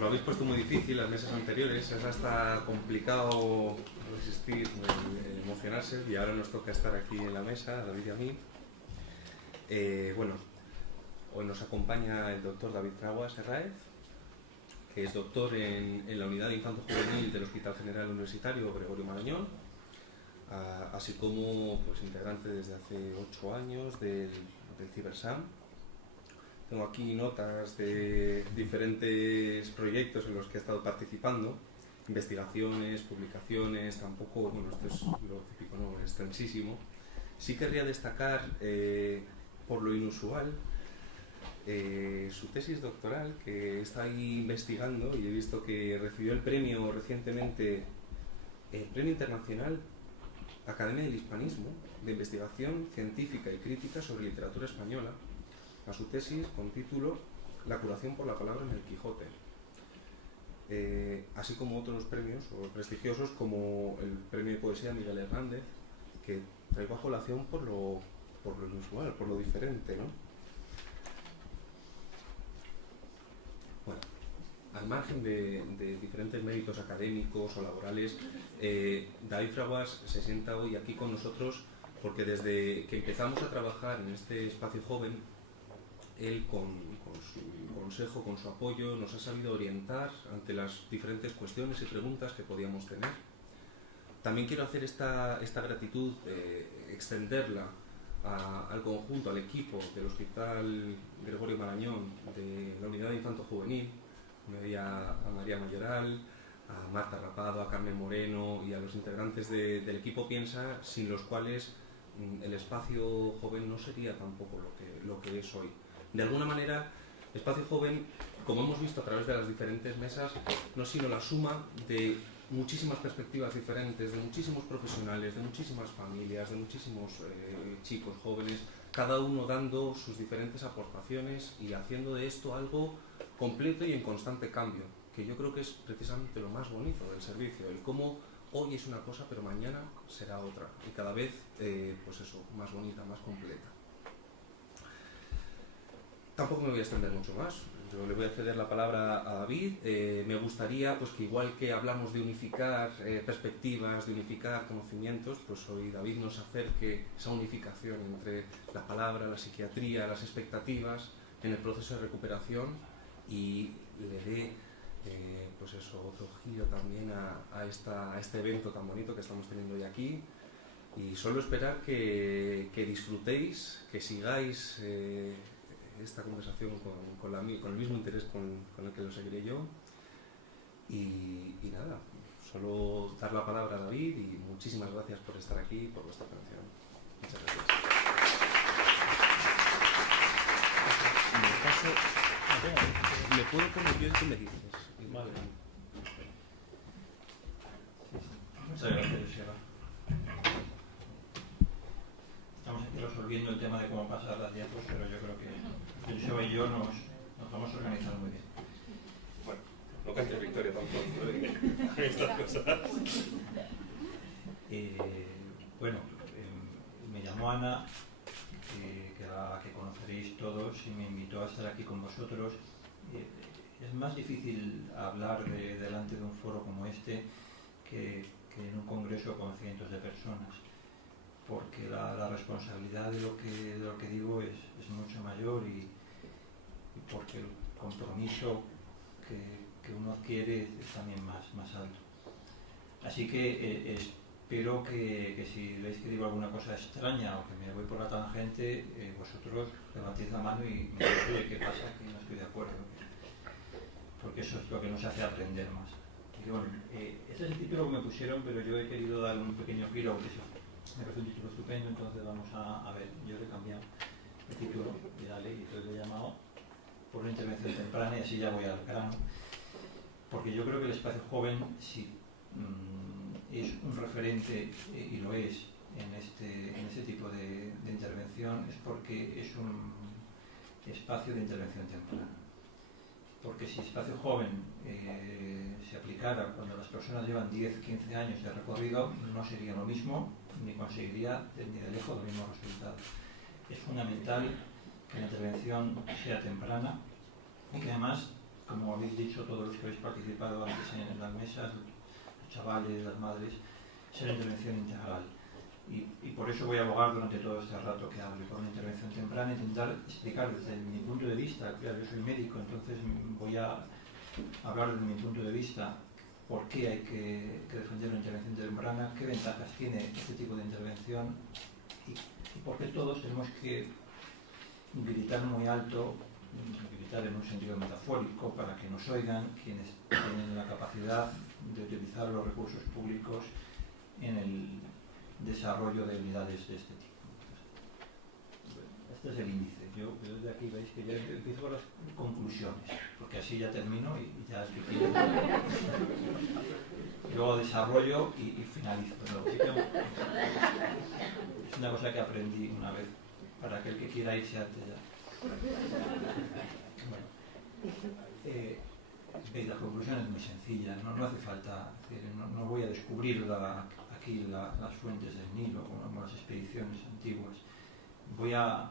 Nos lo habéis puesto muy difícil las mesas anteriores, es hasta complicado resistir, emocionarse, y ahora nos toca estar aquí en la mesa, a David y a mí. Bueno, hoy nos acompaña el doctor David Fraguas Herráez, que es doctor en la Unidad de Infanto Juvenil del Hospital General Universitario Gregorio Marañón, así como pues, integrante desde hace 8 años del CiberSam. Tengo aquí notas de diferentes proyectos en los que he estado participando, investigaciones, publicaciones, tampoco, bueno, esto es lo típico, no, es extensísimo. Sí querría destacar, por lo inusual, su tesis doctoral, que está ahí investigando, y he visto que recibió el premio recientemente, el Premio Internacional Academia del Hispanismo, de investigación científica y crítica sobre literatura española, a su tesis con título La curación por la palabra en el Quijote, así como otros premios prestigiosos como el Premio de Poesía Miguel Hernández, que traigo a colación por lo inusual, por lo diferente, ¿no? Bueno, al margen de diferentes méritos académicos o laborales, David Fraguas se sienta hoy aquí con nosotros porque desde que empezamos a trabajar en este espacio joven, él con su consejo, con su apoyo, nos ha sabido orientar ante las diferentes cuestiones y preguntas que podíamos tener. También quiero hacer esta gratitud, extenderla al conjunto, al equipo del Hospital Gregorio Marañón, de la Unidad de Infanto Juvenil, a María Mayoral, a Marta Rapado, a Carmen Moreno y a los integrantes del equipo Piensa, sin los cuales el espacio joven no sería tampoco lo que es hoy. De alguna manera, Espacio Joven, como hemos visto a través de las diferentes mesas, no es sino la suma de muchísimas perspectivas diferentes, de muchísimos profesionales, de muchísimas familias, de muchísimos chicos jóvenes, cada uno dando sus diferentes aportaciones y haciendo de esto algo completo y en constante cambio, que yo creo que es precisamente lo más bonito del servicio, el cómo hoy es una cosa pero mañana será otra, y cada vez pues eso, más bonita, más completa. Tampoco me voy a extender mucho más. Yo le voy a ceder la palabra a David. Me gustaría pues, que igual que hablamos de unificar perspectivas, de unificar conocimientos, pues hoy David nos acerque esa unificación entre la palabra, la psiquiatría, las expectativas en el proceso de recuperación, y le dé pues eso, otro giro también a este evento tan bonito que estamos teniendo hoy aquí. Y solo esperar que disfrutéis, que sigáis esta conversación con el mismo interés con el que lo seguiré yo, y nada, solo dar la palabra a David, y muchísimas gracias por estar aquí y por vuestra atención. Muchas gracias. En el caso, ¿me puedo poner yo y tú me dices? Vale. Muchas gracias, Joseba. Estamos aquí resolviendo el tema de cómo pasar las diapos, pero yo creo que Joseba y yo nos vamos a organizar muy bien. Bueno, no cantes victoria tampoco, estas cosas. Bueno, me llamó Ana, que la que conoceréis todos, y me invitó a estar aquí con vosotros. Es más difícil hablar delante de un foro como este que en un congreso con cientos de personas, porque la responsabilidad de lo que digo es mucho mayor, y porque el compromiso que uno adquiere es también más alto. Así que espero que si veis que digo alguna cosa extraña o que me voy por la tangente, vosotros levantéis la mano y me decís, oye, ¿qué pasa? Que no estoy de acuerdo. Porque eso es lo que nos hace aprender más. Y bueno, ese es el título que me pusieron, pero yo he querido dar un pequeño giro, porque eso me parece un título estupendo. Entonces vamos a ver, yo le he cambiado el título y dale, y entonces lo he llamado por una intervención temprana, y así ya voy al grano, porque yo creo que el espacio joven, si es un referente, y lo es en este tipo de intervención, es porque es un espacio de intervención temprana. Porque si espacio joven se aplicara cuando las personas llevan 10, 15 años de recorrido, no sería lo mismo, ni conseguiría ni de lejos los mismos resultados. Es fundamental que la intervención sea temprana, y que además como habéis dicho todos los que habéis participado antes en las mesas, los chavales, las madres, es la intervención integral. Y por eso voy a abogar durante todo este rato que hable por una intervención temprana, intentar explicar desde mi punto de vista. Claro, yo soy médico, entonces voy a hablar desde mi punto de vista por qué hay que defender la intervención temprana, qué ventajas tiene este tipo de intervención y por qué todos tenemos que gritar muy alto, gritar en un sentido metafórico, para que nos oigan quienes tienen la capacidad de utilizar los recursos públicos en el desarrollo de unidades de este tipo. Este es el índice. Yo desde aquí veis que ya empiezo con las conclusiones, porque así ya termino y ya es que luego desarrollo y finalizo. Es una cosa que aprendí una vez, para aquel que quiera irse antes ya. Bueno, la conclusión es muy sencilla, no hace falta, no voy a descubrir aquí las fuentes del Nilo como las expediciones antiguas. Voy a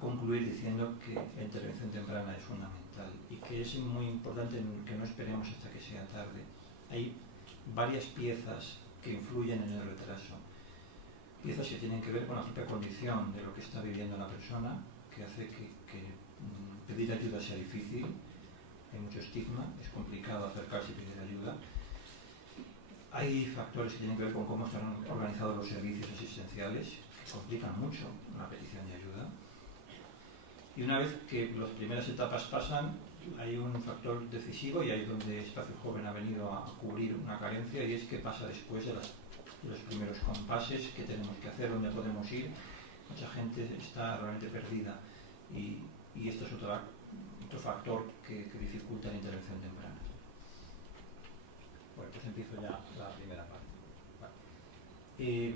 concluir diciendo que la intervención temprana es fundamental y que es muy importante que no esperemos hasta que sea tarde. Hay varias piezas que influyen en el retraso, piezas que tienen que ver con la propia condición de lo que está viviendo la persona, que hace que pedir ayuda sea difícil, hay mucho estigma, es complicado acercarse y pedir ayuda. Hay factores que tienen que ver con cómo están organizados los servicios asistenciales, que complican mucho la petición de ayuda. Y una vez que las primeras etapas pasan, hay un factor decisivo, y ahí es donde Espacio Joven ha venido a cubrir una carencia, y es qué pasa después de los primeros compases, qué tenemos que hacer, dónde podemos ir. Mucha gente está realmente perdida y esto es otro factor que dificulta la intervención temprana. Bueno, pues empiezo ya la primera parte. Vale.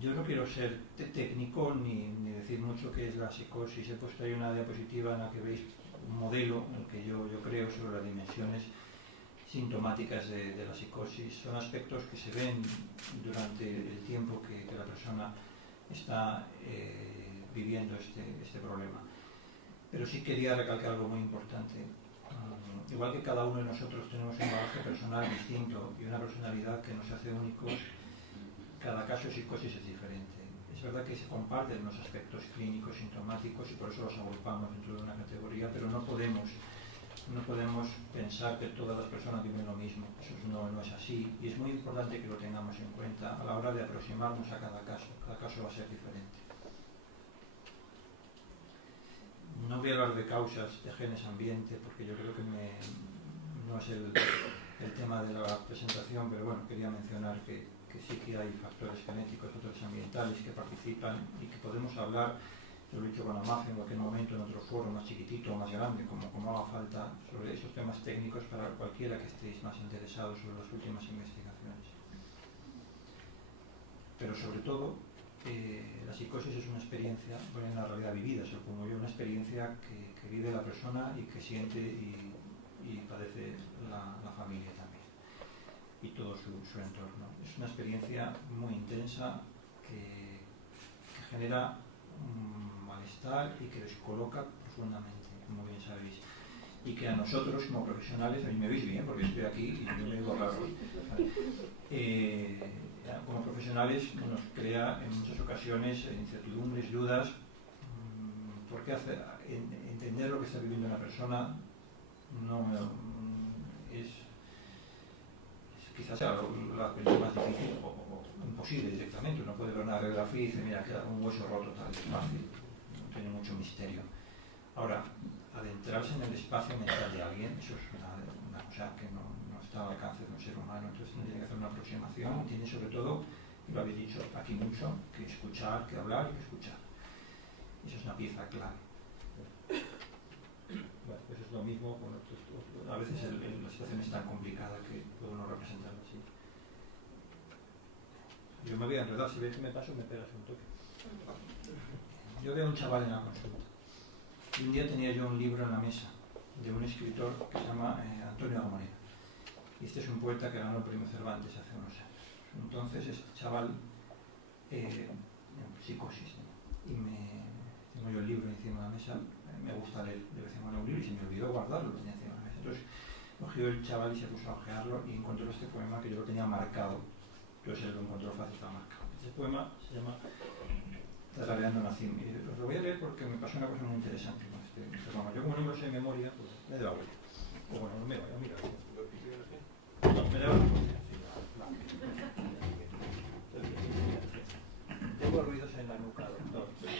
Yo no quiero ser técnico ni decir mucho qué es la psicosis. He puesto ahí una diapositiva en la que veis un modelo en el que yo creo sobre las dimensiones sintomáticas de la psicosis. Son aspectos que se ven durante el tiempo que la persona está viviendo este problema. Pero sí quería recalcar algo muy importante. Igual que cada uno de nosotros tenemos un bagaje personal distinto y una personalidad que nos hace únicos, cada caso de psicosis es diferente. Es verdad que se comparten los aspectos clínicos, sintomáticos, y por eso los agrupamos dentro de una categoría, pero no podemos pensar que todas las personas viven lo mismo. Eso no es así, y es muy importante que lo tengamos en cuenta a la hora de aproximarnos a cada caso. Cada caso va a ser diferente. No voy a hablar de causas de genes ambiente, porque yo creo que no es el tema de la presentación, pero bueno, quería mencionar que sí que hay factores genéticos, factores ambientales que participan y que podemos hablar, lo he dicho con Amafe en cualquier momento, en otro foro más chiquitito o más grande, como haga falta, sobre esos temas técnicos para cualquiera que estéis más interesados sobre las últimas investigaciones. Pero sobre todo, la psicosis es una experiencia, bueno, en la realidad vivida, supongo yo, una experiencia que vive la persona y que siente y padece la familia también, y todo su entorno. Es una experiencia muy intensa que genera un malestar y que descoloca profundamente, como bien sabéis. Y que a nosotros, como profesionales, a mí me veis bien porque estoy aquí y yo me digo raro, como profesionales nos crea en muchas ocasiones incertidumbres, dudas, porque entender lo que está viviendo una persona quizás sea la experiencia más difícil o imposible directamente. Uno puede ver una radiografía y dice, mira, queda un hueso roto, tal, es fácil, no tiene mucho misterio. Ahora, adentrarse en el espacio mental de alguien, eso es una cosa que no está al alcance de un ser humano, entonces tiene que hacer una aproximación, tiene sobre todo, y lo habéis dicho aquí mucho, que escuchar, que hablar y que escuchar. Eso es una pieza clave. Bueno, pues es lo mismo, a veces la situación es tan complicada que puedo no representarlo así. Yo me voy a enredar, si veis que me paso me pegas un toque. Yo veo a un chaval en la consulta. Y un día tenía yo un libro en la mesa de un escritor que se llama Antonio Agamorena. Y este es un poeta que ganó el premio Cervantes hace unos años. Entonces este chaval, en psicosis, ¿no? Y tengo yo el libro encima de la mesa, me gusta leer de vez en cuando un libro y se me olvidó guardarlo, lo tenía encima de la mesa. Entonces cogió el chaval y se puso a ojearlo y encontró este poema que yo lo tenía marcado. Entonces él lo encontró fácil, estaba marcado. Este poema se llama Tarareando Nacim. Y os lo voy a leer porque me pasó una cosa muy interesante con este poema. Yo como no me lo sé de memoria, pues me he dado la vuelta. O bueno, no me vaya, mira. No, me debo la vuelta. Tengo ruidos en la nuca, doctor.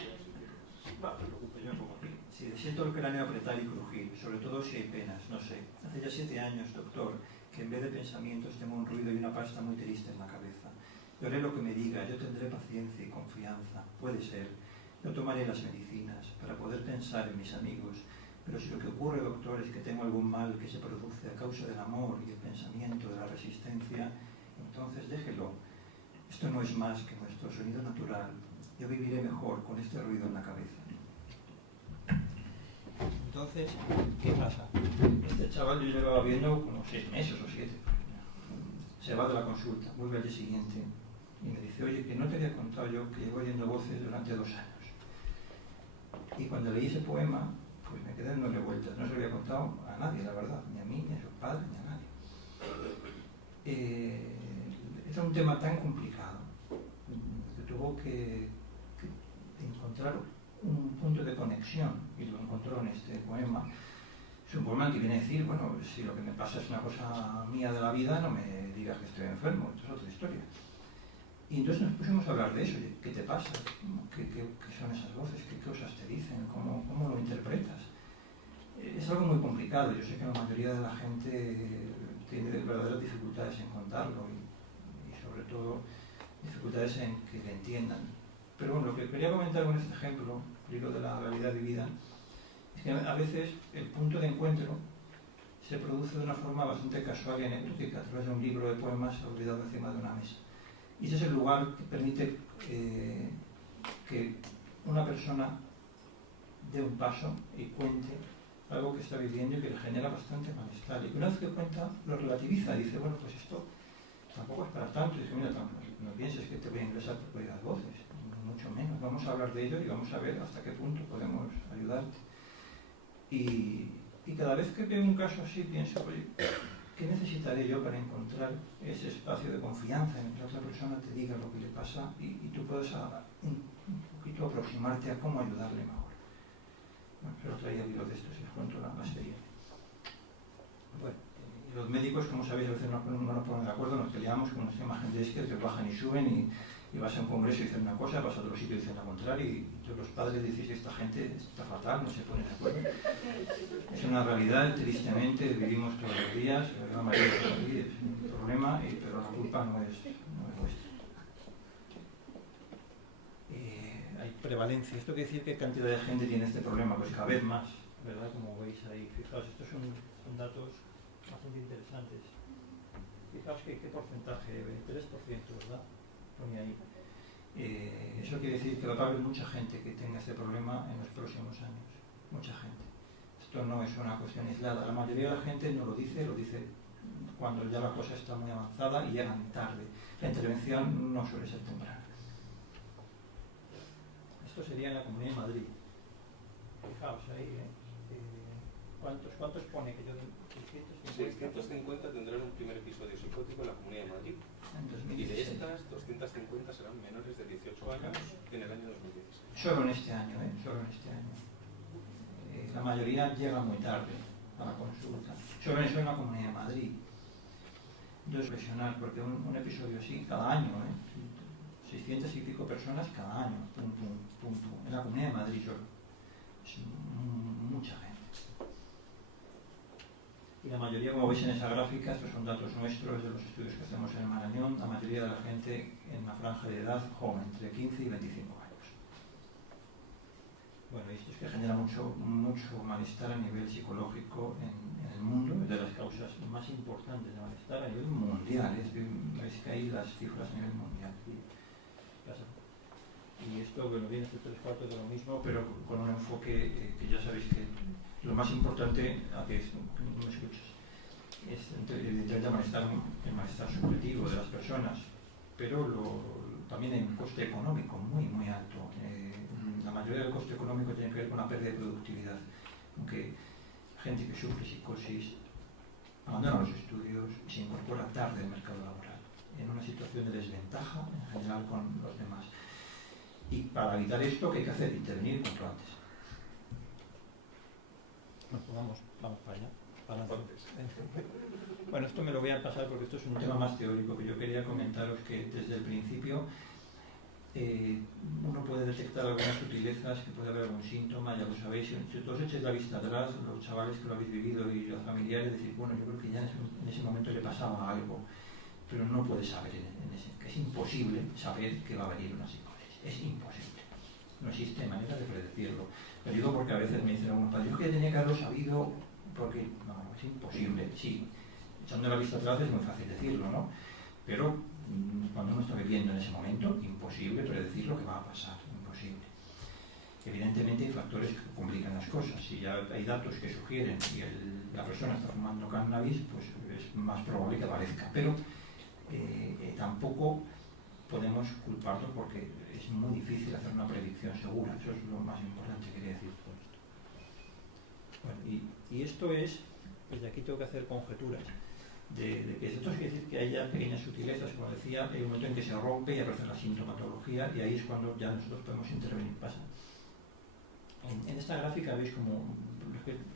No te preocupes, yo me pongo aquí. Sí, siento el cráneo apretar y crujir, sobre todo si hay penas, no sé. Hace ya 7 años, doctor, que en vez de pensamientos tengo un ruido y una pasta muy triste en la cabeza. Yo haré lo que me diga, yo tendré paciencia y confianza, puede ser. Yo tomaré las medicinas para poder pensar en mis amigos, pero si lo que ocurre, doctor, es que tengo algún mal que se produce a causa del amor y el pensamiento de la resistencia, entonces déjelo. Esto no es más que nuestro sonido natural. Yo viviré mejor con este ruido en la cabeza. Entonces, ¿qué pasa? Este chaval yo llevaba viendo como 6 meses o 7. Se va de la consulta, vuelve al día siguiente y me dice, oye, que no te había contado yo que llevo oyendo voces durante 2 años. Y cuando leí ese poema, pues me quedé dándole vueltas. No se lo había contado a nadie, la verdad, ni a mí, ni a sus padres, ni a nadie. Era un tema tan complicado que tuvo que encontrar un punto de conexión y lo encontró en este poema. Es un poema que viene a decir, bueno, si lo que me pasa es una cosa mía de la vida, no me digas que estoy enfermo, esto es otra historia. Y entonces nos pusimos a hablar de eso, ¿qué te pasa? ¿Qué son esas voces? ¿Qué cosas te dicen? ¿Cómo lo interpretas? Es algo muy complicado, yo sé que la mayoría de la gente tiene verdaderas dificultades en contarlo y sobre todo dificultades en que le entiendan. Pero bueno, lo que quería comentar con este ejemplo, libro de la realidad vivida, es que a veces el punto de encuentro se produce de una forma bastante casual y anecdótica a través de un libro de poemas olvidado encima de una mesa. Y ese es el lugar que permite que una persona dé un paso y cuente algo que está viviendo y que le genera bastante malestar. Y una vez que cuenta, lo relativiza y dice, bueno, pues esto tampoco es para tanto. Y dice, mira, no pienses que te voy a ingresar por las voces, mucho menos. Vamos a hablar de ello y vamos a ver hasta qué punto podemos ayudarte. Y cada vez que veo un caso así, pienso, oye, ¿qué necesitaré yo para encontrar ese espacio de confianza en que la otra persona te diga lo que le pasa y tú puedas un poquito aproximarte a cómo ayudarle mejor? Bueno, pero traía libros de estos y les cuento la experiencia. Bueno, los médicos, como sabéis, a veces no nos ponen de acuerdo, nos peleamos con nuestra imagen de que bajan y suben y vas a un congreso y dicen una cosa, vas a otro sitio y dicen la contraria y todos los padres dicen, esta gente está fatal, no se ponen de acuerdo. Es una realidad, tristemente, vivimos todos los días, la mayoría de los días, es un problema, pero la culpa no es nuestra. Hay prevalencia. ¿Esto quiere decir qué cantidad de gente tiene este problema? Pues cada vez más, ¿verdad? Como veis ahí, fijaos, estos son datos bastante interesantes. Fijaos qué porcentaje, 23%, ¿verdad? Ponía ahí. Eso quiere decir que va a haber mucha gente que tenga este problema en los próximos años. Mucha gente. Esto no es una cuestión aislada. La mayoría de la gente no lo dice cuando ya la cosa está muy avanzada y llegan tarde. La intervención no suele ser temprana. Esto sería en la Comunidad de Madrid. Fijaos ahí, ¿Cuántos pone que yo 650 tendrán un primer episodio psicótico en la Comunidad de Madrid. Y de estas, 250 serán menores de 18 años en el año 2016. Solo en este año, Solo en este año. La mayoría llega muy tarde a la consulta. Solo eso en la Comunidad de Madrid. Yo es profesional, porque un episodio así cada año, 600 y pico personas cada año, en la Comunidad de Madrid solo. Es mucha gente. Y la mayoría, como veis en esa gráfica, estos son datos nuestros de los estudios que hacemos en Marañón, la mayoría de la gente en una franja de edad joven, entre 15 y 25 años. Bueno, esto es que genera mucho malestar a nivel psicológico en el mundo, es de las causas más importantes de malestar a nivel mundial. Veis que hay las cifras a nivel mundial. Y esto, bueno, viene este 3/4 de lo mismo, pero con un enfoque que ya sabéis que lo más importante, a que no me escuchas, es evidentemente el malestar subjetivo de las personas, pero también hay un coste económico muy, muy alto. la mayoría del coste económico tiene que ver con la pérdida de productividad, aunque gente que sufre psicosis abandona los estudios y se incorpora tarde al mercado laboral, en una situación de desventaja en general con los demás. Y para evitar esto, ¿qué hay que hacer? Intervenir cuanto antes. Bueno, pues vamos para allá. Bueno, esto me lo voy a pasar porque esto es un tema más teórico, que yo quería comentaros que desde el principio uno puede detectar algunas sutilezas, que puede haber algún síntoma, ya lo sabéis. Si todos echéis la vista atrás, los chavales que lo habéis vivido y los familiares, decir, bueno, yo creo que ya en ese momento le pasaba algo, pero no puede saber, que es imposible saber que va a venir una psicosis, es imposible, no existe manera de predecirlo. Lo digo porque a veces me dicen algunos padres, yo que ya tenía que haberlo sabido, porque no, es imposible. Sí, echando la vista atrás es muy fácil decirlo, ¿no? Pero cuando uno está viviendo en ese momento, imposible predecir lo que va a pasar, imposible. Evidentemente hay factores que complican las cosas. Si ya hay datos que sugieren que la persona está fumando cannabis, pues es más probable que aparezca. Pero tampoco podemos culparlo porque es muy difícil hacer una predicción segura. Eso es lo más importante que quería decir con esto. Bueno, y esto es, pues de aquí tengo que hacer conjeturas. De que esto quiere decir que haya pequeñas sutilezas, como decía, hay un momento en que se rompe y aparece la sintomatología y ahí es cuando ya nosotros podemos intervenir. Pasa. En esta gráfica veis como,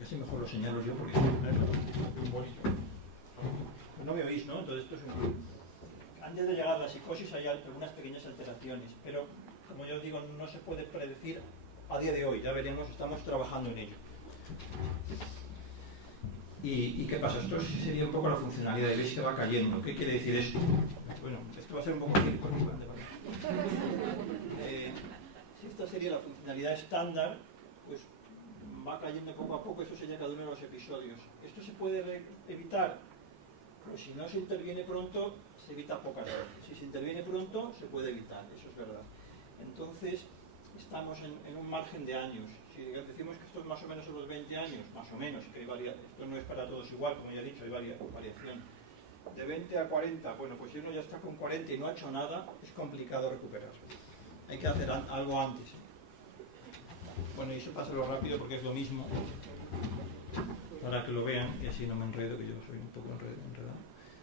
casi mejor lo señalo yo porque no me oís, ¿no? Entonces esto es antes de llegar a la psicosis hay algunas pequeñas alteraciones, pero como yo digo, no se puede predecir a día de hoy, ya veremos, estamos trabajando en ello. ¿Y qué pasa? Esto sería un poco la funcionalidad, y veis que va cayendo. ¿Qué quiere decir esto? Bueno, esto va a ser un poco círculo. Si esta sería la funcionalidad estándar, pues va cayendo poco a poco, eso sería cada uno de los episodios. ¿Esto se puede evitar? Pues si no se interviene pronto, se evita pocas veces. Si se interviene pronto, se puede evitar, eso es verdad. Entonces, estamos en un margen de años. Si decimos que esto es más o menos a los 20 años, más o menos, que esto no es para todos igual, como ya he dicho, hay variación. De 20 a 40, bueno, pues si uno ya está con 40 y no ha hecho nada, es complicado recuperarlo. Hay que hacer algo antes. Bueno, y eso pásalo rápido porque es lo mismo, para que lo vean y así no me enredo, que yo soy un poco enredado.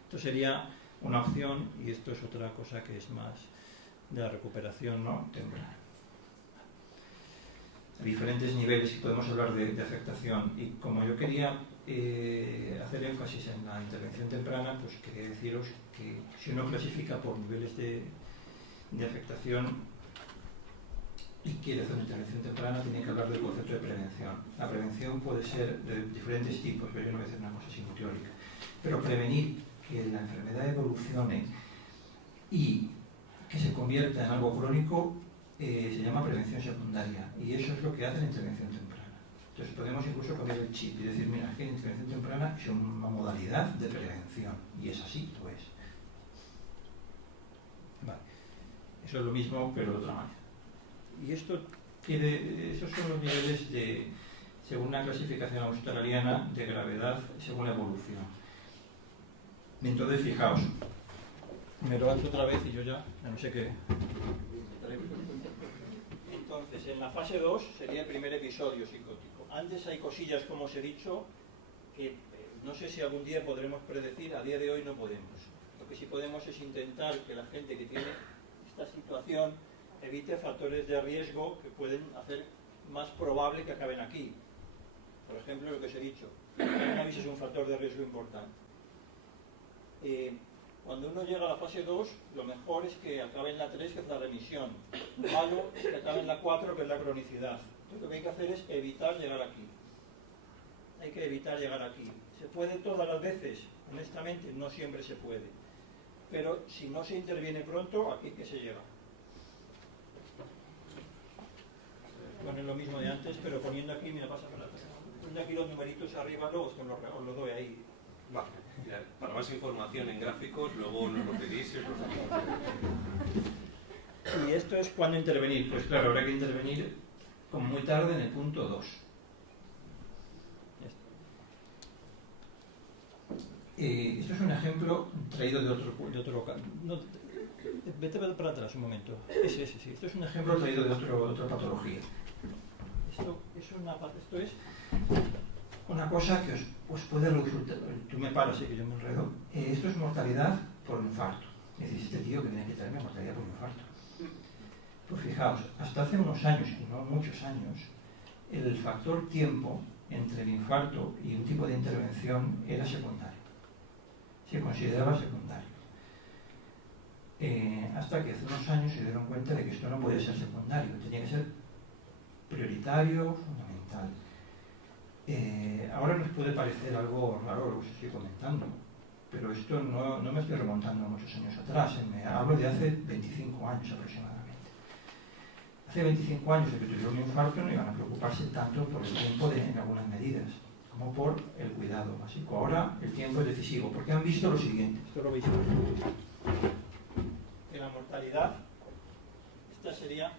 Esto sería una opción y esto es otra cosa que es más de la recuperación, ¿no?, temprana. Diferentes niveles y podemos hablar de afectación, y como yo quería hacer énfasis en la intervención temprana, pues quería deciros que si uno clasifica por niveles de afectación y quiere hacer una intervención temprana, tiene que hablar del concepto de prevención. La prevención puede ser de diferentes tipos, pero yo no voy a decir una cosa así muy teórica, pero prevenir que la enfermedad evolucione y que se convierta en algo crónico se llama prevención secundaria, y eso es lo que hace la intervención temprana. Entonces podemos incluso cambiar el chip y decir, mira, es que la intervención temprana es una modalidad de prevención, y es así, lo es. Vale. Eso es lo mismo, pero de otra manera. Y esos son los niveles según una clasificación australiana de gravedad según la evolución. Entonces, fijaos, me lo hago otra vez y yo ya no sé qué. Entonces, en la fase 2 sería el primer episodio psicótico. Antes hay cosillas, como os he dicho, que no sé si algún día podremos predecir, a día de hoy no podemos. Lo que sí podemos es intentar que la gente que tiene esta situación evite factores de riesgo que pueden hacer más probable que acaben aquí. Por ejemplo, lo que os he dicho, el cannabis es un factor de riesgo importante. Cuando uno llega a la fase 2, lo mejor es que acabe en la 3, que es la remisión. Lo malo es que acabe en la 4, que es la cronicidad. Entonces lo que hay que hacer es evitar llegar aquí. Hay que evitar llegar aquí. ¿Se puede todas las veces? Honestamente, no siempre se puede. Pero si no se interviene pronto, aquí que se llega. Bueno, es lo mismo de antes, pero poniendo aquí, mira, pasa para atrás. Poniendo aquí los numeritos arriba, luego os lo doy ahí. Vale. Para más información en gráficos, luego nos lo pedís y os lo sacamos. ¿Y esto es cuándo intervenir? Pues claro, habrá que intervenir como muy tarde en el punto 2. Esto es un ejemplo traído de otro no, vete para atrás un momento. Sí. Esto es un ejemplo traído de otra patología. esto es una cosa que os puede resultar, tú me paras y que yo me enredo, esto es mortalidad por infarto. Es decir, este tío que tiene que traerme mortalidad por infarto. Pues fijaos, hasta hace unos años, y no muchos años, el factor tiempo entre el infarto y un tipo de intervención era secundario. Se consideraba secundario. Hasta que hace unos años se dieron cuenta de que esto no puede ser secundario, tenía que ser prioritario, fundamental. Ahora nos puede parecer algo raro lo que os estoy comentando, pero esto no me estoy remontando muchos años atrás, hablo de hace 25 años aproximadamente. Hace 25 años de que tuvieron un infarto no iban a preocuparse tanto por el tiempo en algunas medidas, como por el cuidado básico. Ahora el tiempo es decisivo, porque han visto lo siguiente. Esto lo veis que la mortalidad, esta sería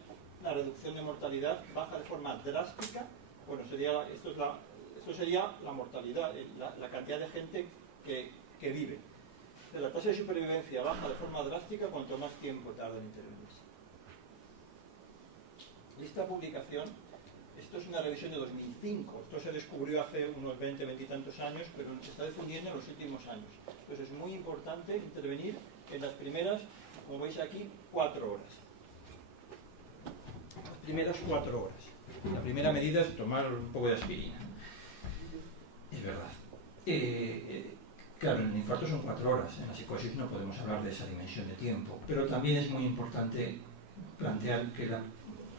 la reducción de mortalidad, baja de forma drástica. Bueno, esto sería la mortalidad, la cantidad de gente que vive. La tasa de supervivencia baja de forma drástica cuanto más tiempo tarda en intervenirse. Esta publicación, esto es una revisión de 2005, esto se descubrió hace unos 20 y tantos años, pero se está difundiendo en los últimos años. Entonces es muy importante intervenir en las primeras, como veis aquí, 4 horas. Las primeras 4 horas. La primera medida es tomar un poco de aspirina. Es verdad. Claro, en el infarto son 4 horas, en la psicosis no podemos hablar de esa dimensión de tiempo, pero también es muy importante plantear que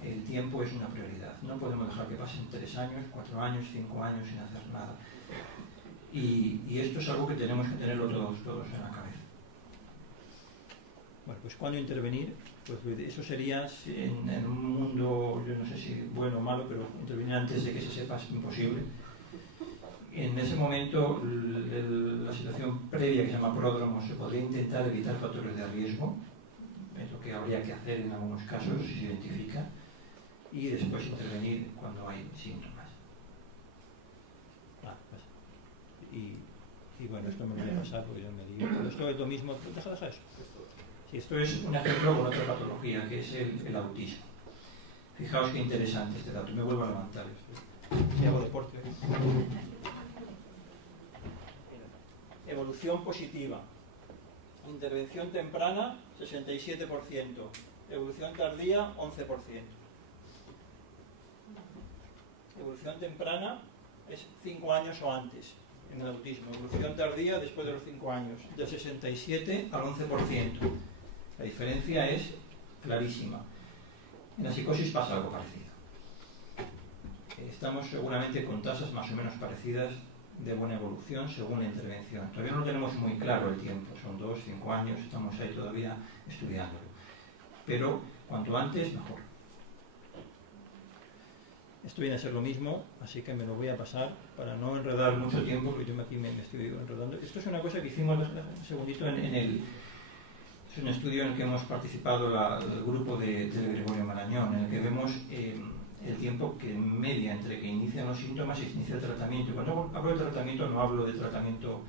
el tiempo es una prioridad. No podemos dejar que pasen 3 años, 4 años, 5 años sin hacer nada. Y esto es algo que tenemos que tenerlo todos en la cabeza. Bueno, pues ¿cuándo intervenir? Pues eso sería, en un mundo, yo no sé si bueno o malo, pero intervenir antes de que se sepa es imposible. En ese momento, la situación previa que se llama pródromo, se podría intentar evitar factores de riesgo, es lo que habría que hacer en algunos casos, si se identifica, y después intervenir cuando hay síntomas. Y bueno, esto me voy a pasar porque yo me digo, pero esto es lo mismo, deja eso. Sí, esto es un ejemplo con otra patología, que es el autismo. Fijaos qué interesante este dato, me vuelvo a levantar esto. Si hago deporte. Evolución positiva. Intervención temprana, 67%. Evolución tardía, 11%. Evolución temprana es 5 años o antes en el autismo. Evolución tardía después de los 5 años, de 67 al 11%. La diferencia es clarísima. En la psicosis pasa algo parecido. Estamos seguramente con tasas más o menos parecidas de buena evolución según la intervención. Todavía no tenemos muy claro el tiempo, son 2, 5 años, estamos ahí todavía estudiándolo. Pero cuanto antes, mejor. Esto viene a ser lo mismo, así que me lo voy a pasar para no enredar mucho tiempo, porque yo aquí me estoy enredando. Esto es una cosa que hicimos un segundito es un estudio en el que hemos participado el grupo de Gregorio Marañón, en el que vemos el tiempo que en media entre que inician los síntomas y se inicia el tratamiento. Y cuando hablo de tratamiento no hablo de tratamiento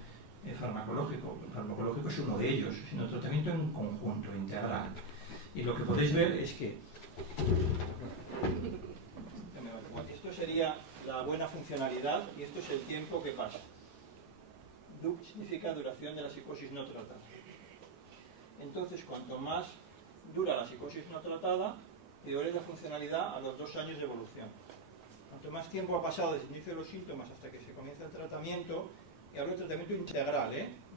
farmacológico. El farmacológico es uno de ellos, sino tratamiento en conjunto, integral. Y lo que podéis ver es que esto sería la buena funcionalidad y esto es el tiempo que pasa. DUC significa duración de la psicosis no tratada. Entonces, cuanto más dura la psicosis no tratada, peor es la funcionalidad a los 2 años de evolución. Cuanto más tiempo ha pasado desde el inicio de los síntomas hasta que se comienza el tratamiento, y hablo de tratamiento integral,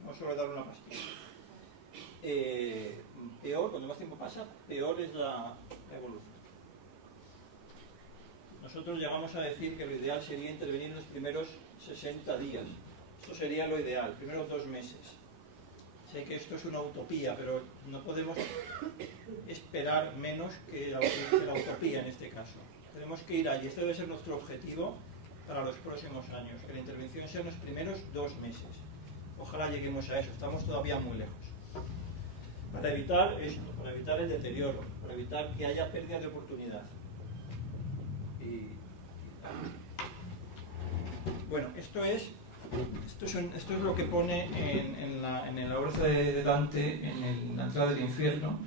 no solo dar una pastilla. Peor, cuanto más tiempo pasa, peor es la evolución. Nosotros llegamos a decir que lo ideal sería intervenir en los primeros 60 días. Esto sería lo ideal, primeros 2 meses. Sé que esto es una utopía, pero no podemos esperar menos que la utopía en este caso. Tenemos que ir allí. Este debe ser nuestro objetivo para los próximos años, que la intervención sea en los primeros 2 meses. Ojalá lleguemos a eso, estamos todavía muy lejos. Para evitar esto, para evitar el deterioro, para evitar que haya pérdida de oportunidad. Bueno, esto es lo que pone en la obra de Dante, en la entrada del infierno.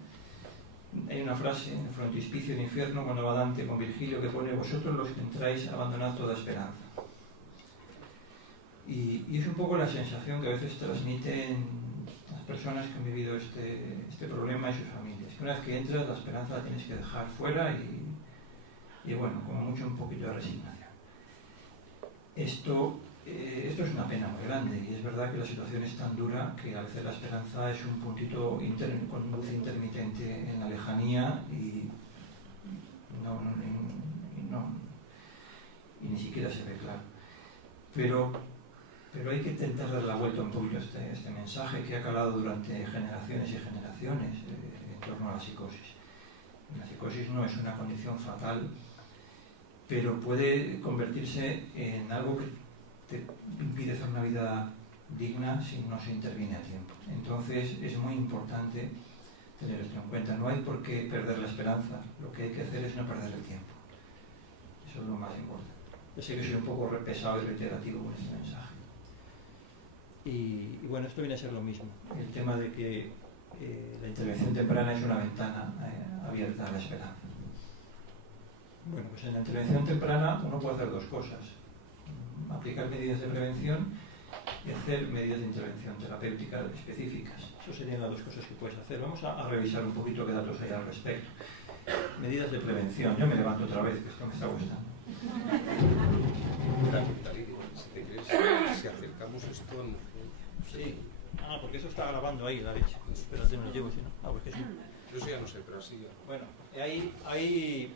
hay una frase en el frontispicio del infierno cuando va Dante con Virgilio que pone: vosotros los que entráis abandonad toda esperanza. Y es un poco la sensación que a veces transmiten las personas que han vivido este problema y sus familias, que una vez que entras la esperanza la tienes que dejar fuera y bueno, como mucho un poquito de resignación. Esto es una pena muy grande, y es verdad que la situación es tan dura que a veces la esperanza es un puntito con luz intermitente en la lejanía y ni siquiera se ve claro. Pero hay que intentar dar la vuelta un poquito a este mensaje que ha calado durante generaciones y generaciones en torno a la psicosis. La psicosis no es una condición fatal, pero puede convertirse en algo que te impide hacer una vida digna si no se interviene a tiempo. Entonces es muy importante tener esto en cuenta. No hay por qué perder la esperanza, lo que hay que hacer es no perder el tiempo. Eso es lo más importante. Yo sé que soy un poco pesado y reiterativo con este mensaje. Y bueno, esto viene a ser lo mismo. El tema de que la intervención temprana es una ventana abierta a la esperanza. Bueno, pues en la intervención temprana uno puede hacer dos cosas: aplicar medidas de prevención y hacer medidas de intervención terapéutica específicas. Eso serían las dos cosas que puedes hacer. Vamos a revisar un poquito qué datos hay al respecto. Medidas de prevención. Yo me levanto otra vez, que esto me está gustando. Si acercamos esto... Sí. Porque eso está grabando ahí, la leche. Espérate, no lo llevo, si no. Porque sí. Yo sí ya no sé, pero así... Bueno, hay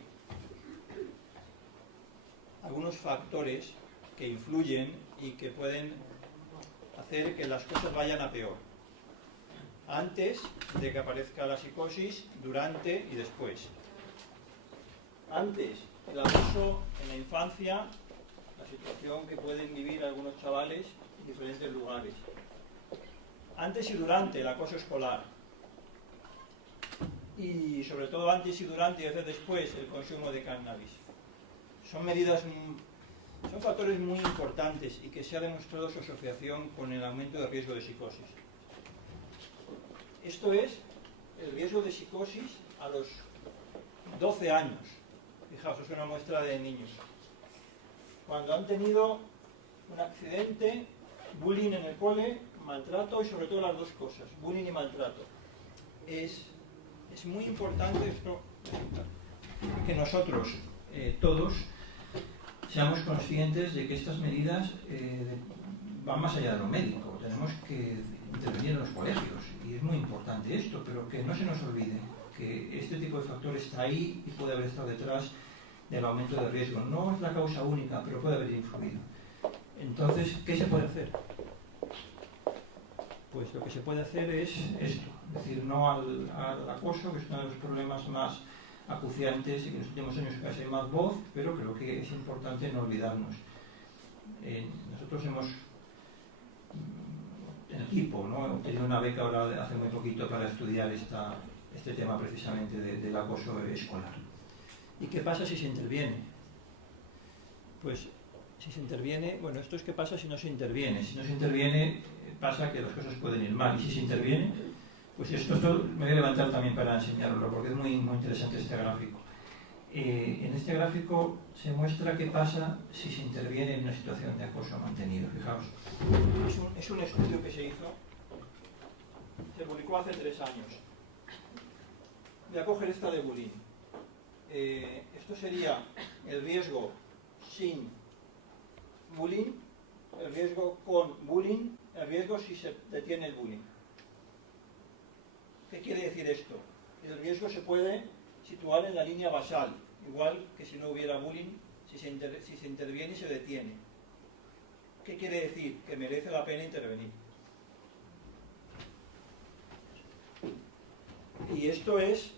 algunos factores que influyen y que pueden hacer que las cosas vayan a peor. Antes de que aparezca la psicosis, durante y después. Antes, el abuso en la infancia, la situación que pueden vivir algunos chavales en diferentes lugares. Antes y durante, el acoso escolar. Y sobre todo antes y durante y a veces después, el consumo de cannabis. Son factores muy importantes y que se ha demostrado su asociación con el aumento de riesgo de psicosis. Esto es el riesgo de psicosis a los 12 años. Fijaos, es una muestra de niños. Cuando han tenido un accidente, bullying en el cole, maltrato y sobre todo las dos cosas, bullying y maltrato. Es muy importante esto, que nosotros todos seamos conscientes de que estas medidas van más allá de lo médico. Tenemos que intervenir en los colegios y es muy importante esto, pero que no se nos olvide que este tipo de factor está ahí y puede haber estado detrás del aumento de riesgo. No es la causa única, pero puede haber influido. Entonces, ¿qué se puede hacer? Pues lo que se puede hacer es esto, es decir, no al acoso, que es uno de los problemas más acuciantes y que en los últimos años casi hay más voz, pero creo que es importante no olvidarnos. Nosotros hemos, en equipo, ¿no? Hemos tenido una beca ahora hace muy poquito para estudiar este tema precisamente del acoso escolar. ¿Y qué pasa si se interviene? Pues si se interviene, bueno, esto es qué pasa si no se interviene. Si no se interviene, pasa que las cosas pueden ir mal. Y si se interviene, pues esto me voy a levantar también para enseñarlo, porque es muy, muy interesante este gráfico. En este gráfico se muestra qué pasa si se interviene en una situación de acoso mantenido. Fijaos, es un estudio que se hizo, se publicó hace 3 años. Voy a coger esta de bullying. Esto sería el riesgo sin bullying, el riesgo con bullying, el riesgo si se detiene el bullying. ¿Qué quiere decir esto? El riesgo se puede situar en la línea basal, igual que si no hubiera bullying, si se interviene y se detiene. ¿Qué quiere decir? Que merece la pena intervenir. Y esto es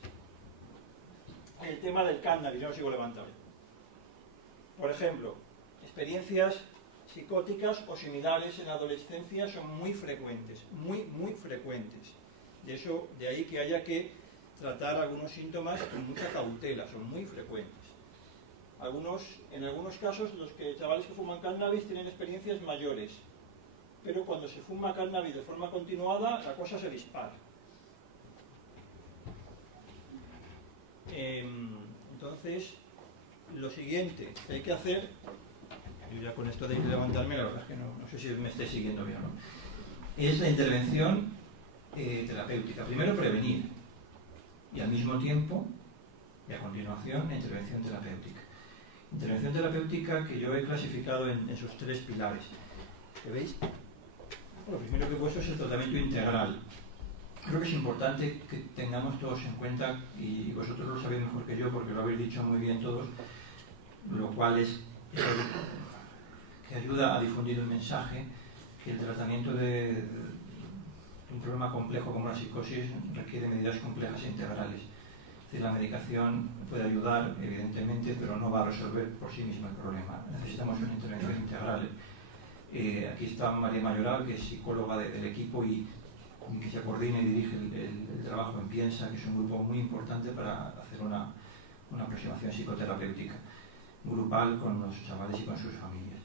el tema del cannabis, no lo sigo levantando. Por ejemplo, experiencias psicóticas o similares en la adolescencia son muy frecuentes, muy frecuentes. De ahí que haya que tratar algunos síntomas con mucha cautela, son muy frecuentes. En algunos casos, los chavales que fuman cannabis tienen experiencias mayores, pero cuando se fuma cannabis de forma continuada, la cosa se dispara. Entonces, lo siguiente que hay que hacer, yo ya con esto de levantarme, la verdad es que no sé si me estáis siguiendo bien o no, es la intervención terapéutica. Primero prevenir y al mismo tiempo, y a continuación, la intervención terapéutica. Intervención terapéutica que yo he clasificado en sus 3 pilares. ¿Qué veis? Lo primero que he puesto es el tratamiento integral. Creo que es importante que tengamos todos en cuenta, y vosotros lo sabéis mejor que yo porque lo habéis dicho muy bien todos, lo cual es que ayuda a difundir el mensaje que el tratamiento de un problema complejo como la psicosis requiere medidas complejas e integrales. Es decir, la medicación puede ayudar, evidentemente, pero no va a resolver por sí misma el problema. Necesitamos una intervención integral. Aquí está María Mayoral, que es psicóloga del equipo y que se coordina y dirige el trabajo en Piensa, que es un grupo muy importante para hacer una aproximación psicoterapéutica grupal con los chavales y con sus familias.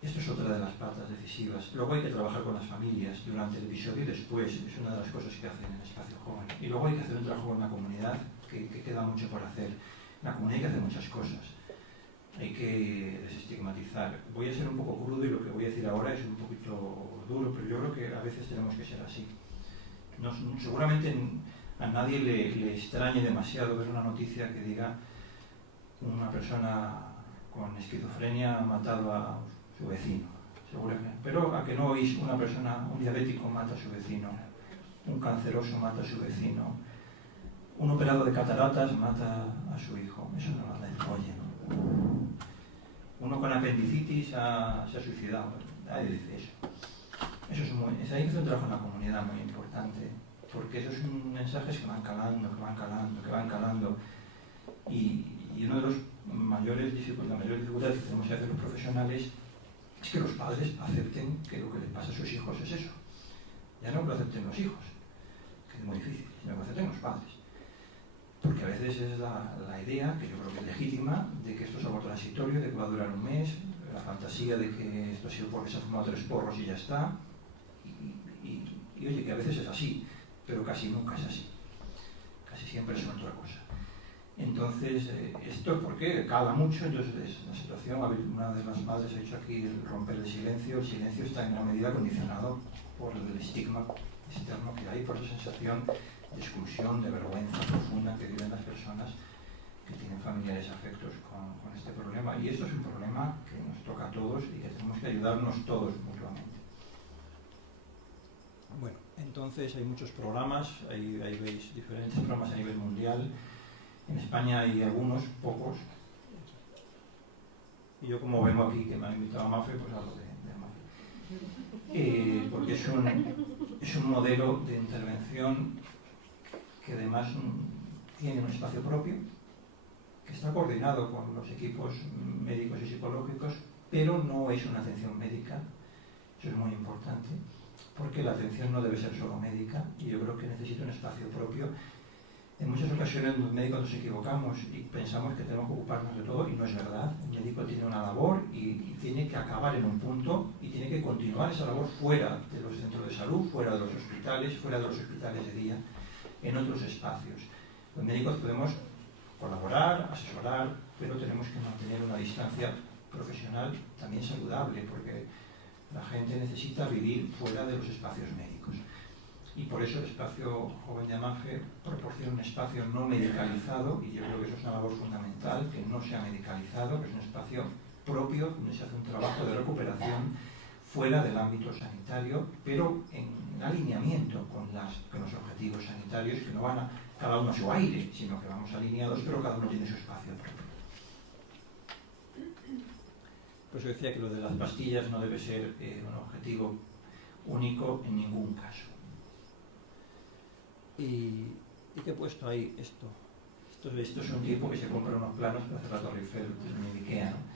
Esto es otra de las patas decisivas. Luego hay que trabajar con las familias durante el episodio y después, es una de las cosas que hacen en Espacio Joven. Y luego hay que hacer un trabajo con la comunidad, que queda mucho por hacer. En la comunidad hay que hacer muchas cosas. Hay que desestigmatizar. Voy a ser un poco crudo y lo que voy a decir ahora es un poquito duro, pero yo creo que a veces tenemos que ser así. Seguramente a nadie le extrañe demasiado ver una noticia que diga una persona con esquizofrenia ha matado a su vecino, seguramente. Pero a que no oís una persona, un diabético mata a su vecino, un canceroso mata a su vecino, un operado de cataratas mata a su hijo. Eso no lo oye, ¿no? Uno con apendicitis se ha suicidado. Nadie dice eso. Eso es ahí que hace un trabajo en la comunidad muy importante, porque esos son mensajes que van calando, que van calando, que van calando. Y una de las mayores dificultades que tenemos que hacer los profesionales es que los padres acepten que lo que les pasa a sus hijos es eso. Ya no que lo acepten los hijos, que es muy difícil, sino que lo acepten los padres. Porque a veces es la idea, que yo creo que es legítima, de que esto es algo transitorio, de que va a durar un mes, la fantasía de que esto ha sido porque se ha fumado 3 porros y ya está. Y oye, que a veces es así, pero casi nunca es así. Casi siempre es otra cosa. Entonces, esto es porque cala mucho. Entonces, la situación, una de las madres ha dicho aquí, el romper el silencio está en gran medida condicionado por el estigma externo que hay, por esa sensación de exclusión, de vergüenza profunda que viven las personas que tienen familiares afectos con este problema. Y esto es un problema que nos toca a todos y que tenemos que ayudarnos todos mutuamente. Bueno, entonces hay muchos programas, ahí veis diferentes programas a nivel mundial. En España hay algunos, pocos. Y yo, como vengo aquí, que me ha invitado a Mafe, pues hablo de Mafe. Porque es un modelo de intervención que además tiene un espacio propio, que está coordinado con los equipos médicos y psicológicos, pero no es una atención médica. Eso es muy importante, porque la atención no debe ser solo médica, y yo creo que necesita un espacio propio. En muchas ocasiones los médicos nos equivocamos y pensamos que tenemos que ocuparnos de todo, y no es verdad. El médico tiene una labor y tiene que acabar en un punto y tiene que continuar esa labor fuera de los centros de salud, fuera de los hospitales de día, en otros espacios. Los médicos podemos colaborar, asesorar, pero tenemos que mantener una distancia profesional también saludable, porque la gente necesita vivir fuera de los espacios médicos. Y por eso el Espacio Joven de Amafe proporciona un espacio no medicalizado, y yo creo que eso es una labor fundamental, que no sea medicalizado, que es un espacio propio donde se hace un trabajo de recuperación fuera del ámbito sanitario, pero en alineamiento con los objetivos sanitarios, que no van a cada uno a su aire, sino que vamos alineados, pero cada uno tiene su espacio propio. Pues yo decía que lo de las pastillas no debe ser un objetivo único en ningún caso. ¿Y qué he puesto ahí esto? Esto es un tipo que se compra unos planos para hacer la Torre Eiffel en el IKEA, ¿no?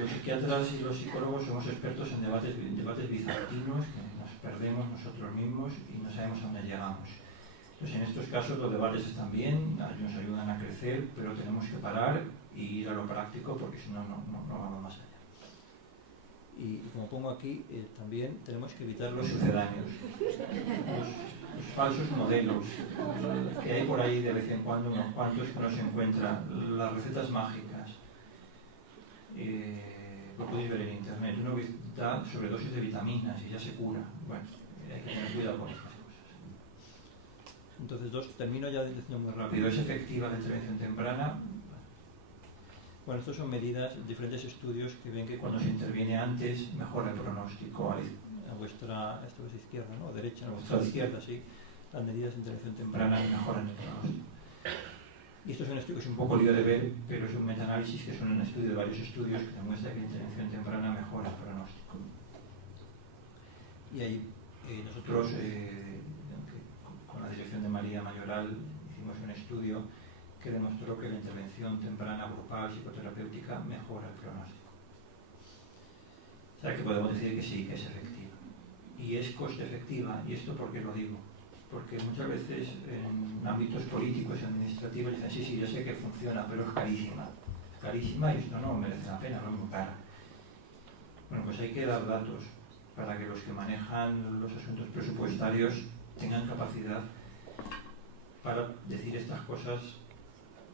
Los psiquiatras y los psicólogos somos expertos en debates bizantinos que nos perdemos nosotros mismos y no sabemos a dónde llegamos. Entonces, en estos casos los debates están bien, nos ayudan a crecer, pero tenemos que parar y ir a lo práctico, porque si no, no vamos más allá. Y como pongo aquí, también tenemos que evitar los sucedáneos, los falsos modelos que hay por ahí de vez en cuando, unos cuantos que no se encuentran, las recetas mágicas. Lo podéis ver en internet, uno da sobredosis de vitaminas y ya se cura. Bueno, hay que tener cuidado con estas cosas. Entonces, termino ya diciendo muy rápido. ¿Es efectiva la intervención temprana? Bueno, estos son medidas, diferentes estudios que ven que cuando se interviene antes mejora el pronóstico. A vuestra, esto es izquierda, ¿no? Derecha, a vuestra izquierda, sí. Las medidas de intervención temprana mejoran el pronóstico. Y esto es un estudio que es un poco lío de ver, pero es un metaanálisis que es un estudio de varios estudios que demuestra que la intervención temprana mejora el pronóstico. Y ahí nosotros, con la dirección de María Mayoral, hicimos un estudio que demostró que la intervención temprana grupal psicoterapéutica mejora el pronóstico. O sea que podemos decir que sí, que es efectiva. Y es coste efectiva, y esto ¿por qué lo digo? Porque muchas veces en ámbitos políticos y administrativos dicen, sí, ya sé que funciona, pero es carísima. Es carísima y esto no merece la pena, no es muy cara. Bueno, pues hay que dar datos para que los que manejan los asuntos presupuestarios tengan capacidad para decir estas cosas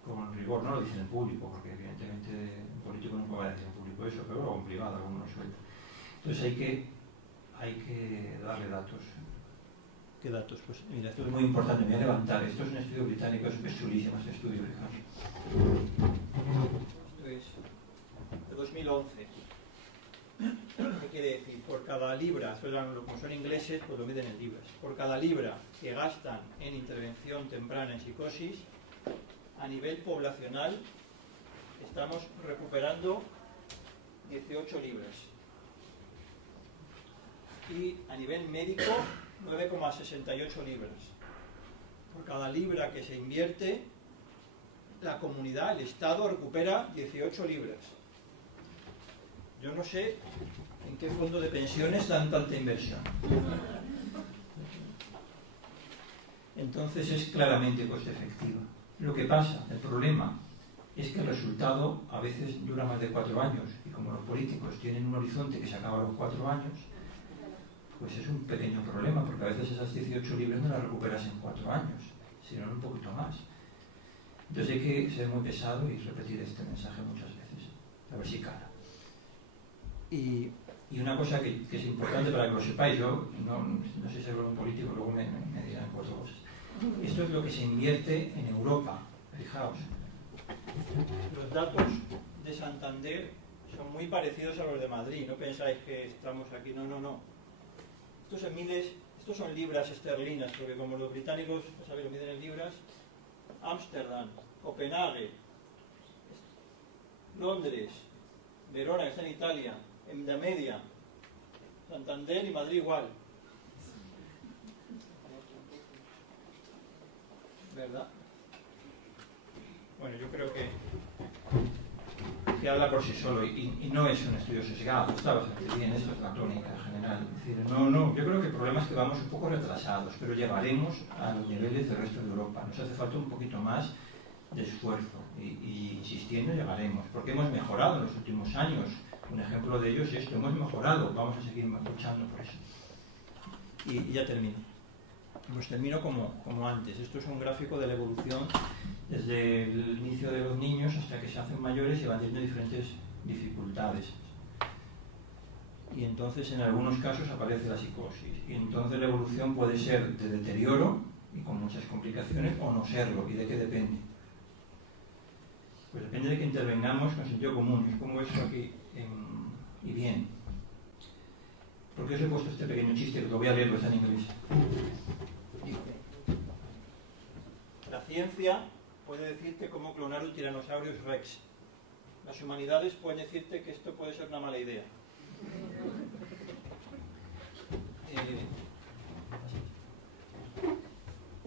con rigor. No lo dicen en público, porque evidentemente un político nunca va a decir en público eso, pero luego en privado algunos suelta. Entonces hay que darle datos. ¿Qué datos? Pues mira, esto es muy importante, me voy a levantar. Esto es un estudio británico, es chulísimo este estudio, fijaos. Esto es de 2011. ¿Qué quiere decir? Por cada libra, como son ingleses, pues lo miden en libras. Por cada libra que gastan en intervención temprana en psicosis, a nivel poblacional estamos recuperando 18 libras. Y a nivel médico, 9,68 libras. Por cada libra que se invierte, la comunidad, el Estado, recupera 18 libras. Yo no sé en qué fondo de pensiones dan tanta inversión. Entonces es claramente coste efectiva. Lo que pasa, el problema, es que el resultado a veces dura más de 4 años, y como los políticos tienen un horizonte que se acaba a los 4 años, pues es un pequeño problema, porque a veces esas 18 libras no las recuperas en 4 años, sino en un poquito más. Entonces hay que ser muy pesado y repetir este mensaje muchas veces, a ver si cala. Y una cosa que es importante para que lo sepáis, yo no sé si hablo un político, luego me dirán 4 cosas. Esto es lo que se invierte en Europa, fijaos. Los datos de Santander son muy parecidos a los de Madrid, no pensáis que estamos aquí, no. Estos son libras esterlinas, porque como los británicos, ¿sabéis? Lo miden en libras. Ámsterdam, Copenhague, Londres, Verona, que está en Italia, en la media, Santander y Madrid igual. ¿Verdad? Bueno, yo creo que habla por sí solo y no es un estudio sesgado, está bastante bien, esto es la tónica general. Es decir, yo creo que el problema es que vamos un poco retrasados, pero llegaremos a los niveles del resto de Europa. Nos hace falta un poquito más de esfuerzo y insistiendo llegaremos, porque hemos mejorado en los últimos años. Un ejemplo de ello es esto, hemos mejorado, vamos a seguir luchando por eso. Y ya termino. Pues termino como antes. Esto es un gráfico de la evolución desde el inicio de los niños hasta que se hacen mayores y van teniendo diferentes dificultades. Y entonces en algunos casos aparece la psicosis. Y entonces la evolución puede ser de deterioro y con muchas complicaciones o no serlo. ¿Y de qué depende? Pues depende de que intervengamos con sentido común. Os pongo esto aquí y bien. ¿Por qué os he puesto este pequeño chiste? Lo voy a leer, está en inglés. La ciencia puede decirte cómo clonar un Tyrannosaurus Rex. Las humanidades pueden decirte que esto puede ser una mala idea.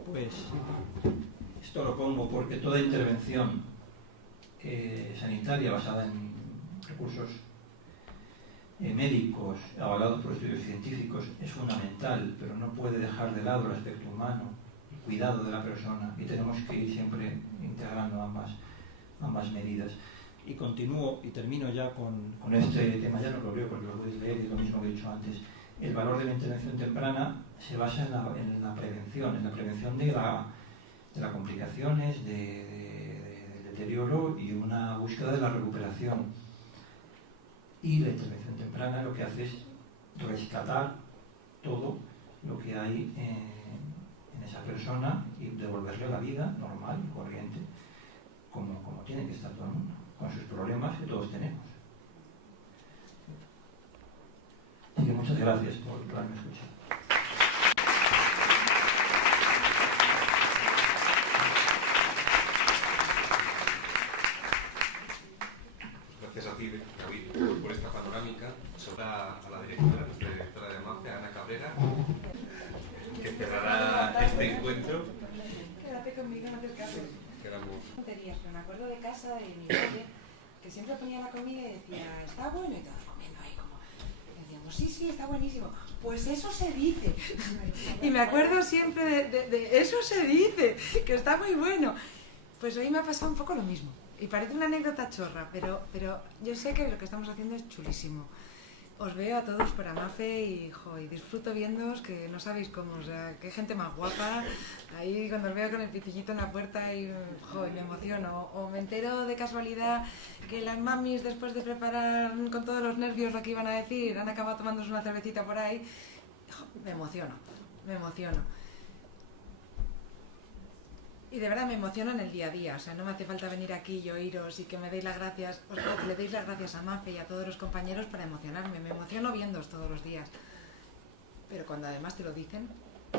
Pues esto lo pongo porque toda intervención sanitaria basada en recursos médicos avalados por estudios científicos es fundamental, pero no puede dejar de lado el aspecto humano, el cuidado de la persona, y tenemos que ir siempre integrando ambas medidas. Y continúo y termino ya con este tema, ya no lo leo porque lo podéis leer, es lo mismo que he dicho antes. El valor de la intervención temprana se basa en la prevención de las complicaciones, del deterioro y una búsqueda de la recuperación. Y la intervención temprana lo que hace es rescatar todo lo que hay en esa persona y devolverle la vida normal y corriente, como tiene que estar todo el mundo, con sus problemas que todos tenemos. Así que muchas gracias por haberme escuchado. Gracias a ti, David, por esta panorámica. Sobre a la directora, nuestra directora de AMAFE, Ana Cabrera, que cerrará este encuentro. Quédate conmigo, no te escapes. Quedamos. Tonterías, pero me acuerdo de casa de mi madre, que siempre ponía la comida y decía, está bueno, y todos comiendo ahí como... Y decíamos, sí, está buenísimo. Pues eso se dice. Y me acuerdo siempre de eso se dice, que está muy bueno. Pues hoy me ha pasado un poco lo mismo. Y parece una anécdota chorra, pero yo sé que lo que estamos haciendo es chulísimo. Os veo a todos por AMAFE y disfruto viéndoos, que no sabéis cómo, o sea, qué gente más guapa. Ahí cuando os veo con el pitillito en la puerta y me emociono. O me entero de casualidad que las mamis, después de preparar con todos los nervios lo que iban a decir, han acabado tomándose una cervecita por ahí. Me emociono. Y de verdad me emociono en el día a día, o sea, no me hace falta venir aquí y oíros y que me deis las gracias, o sea, que le deis las gracias a AMAFE y a todos los compañeros para emocionarme. Me emociono viéndoos todos los días. Pero cuando además te lo dicen,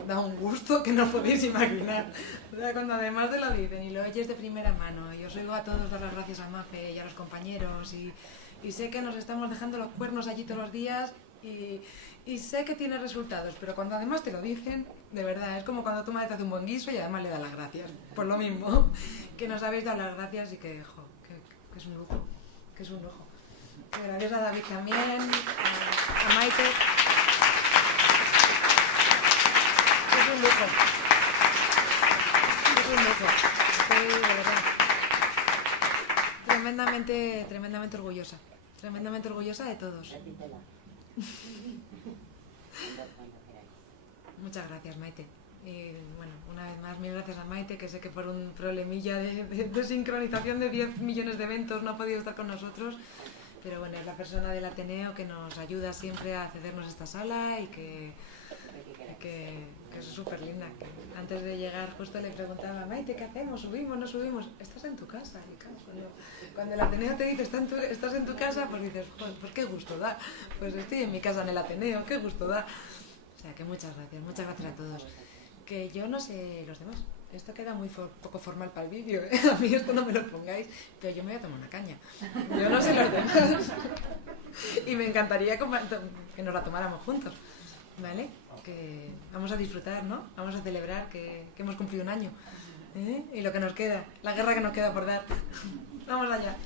da un gusto que no podéis imaginar. O sea, cuando además te lo dicen y lo oyes de primera mano, y os oigo a todos dar las gracias a AMAFE y a los compañeros, y sé que nos estamos dejando los cuernos allí todos los días, y sé que tiene resultados, pero cuando además te lo dicen, de verdad, es como cuando tu madre te hace un buen guiso y además le da las gracias. Por lo mismo, que nos habéis dado las gracias y que es un lujo, Y gracias a David también, a Maite. Es un lujo. Estoy, de verdad, tremendamente orgullosa de todos. Muchas gracias, Maite. Y bueno, una vez más, mil gracias a Maite, que sé que por un problemilla de sincronización de 10 millones de eventos no ha podido estar con nosotros, pero bueno, es la persona del Ateneo que nos ayuda siempre a cedernos esta sala y que es súper linda. Antes de llegar justo le preguntaba, Maite, ¿qué hacemos? ¿Subimos? ¿No subimos? Estás en tu casa. Y claro, cuando el Ateneo te dice, estás en tu casa, pues dices, pues qué gusto da. Pues estoy en mi casa en el Ateneo, qué gusto da. O sea, que muchas gracias a todos. Que yo no sé los demás, esto queda muy poco formal para el vídeo, ¿eh? A mí esto no me lo pongáis, pero yo me voy a tomar una caña. Yo no sé los demás. Y me encantaría que nos la tomáramos juntos, ¿vale? Que vamos a disfrutar, ¿no? Vamos a celebrar que hemos cumplido un año, ¿eh? Y lo que nos queda, la guerra que nos queda por dar. Vamos allá.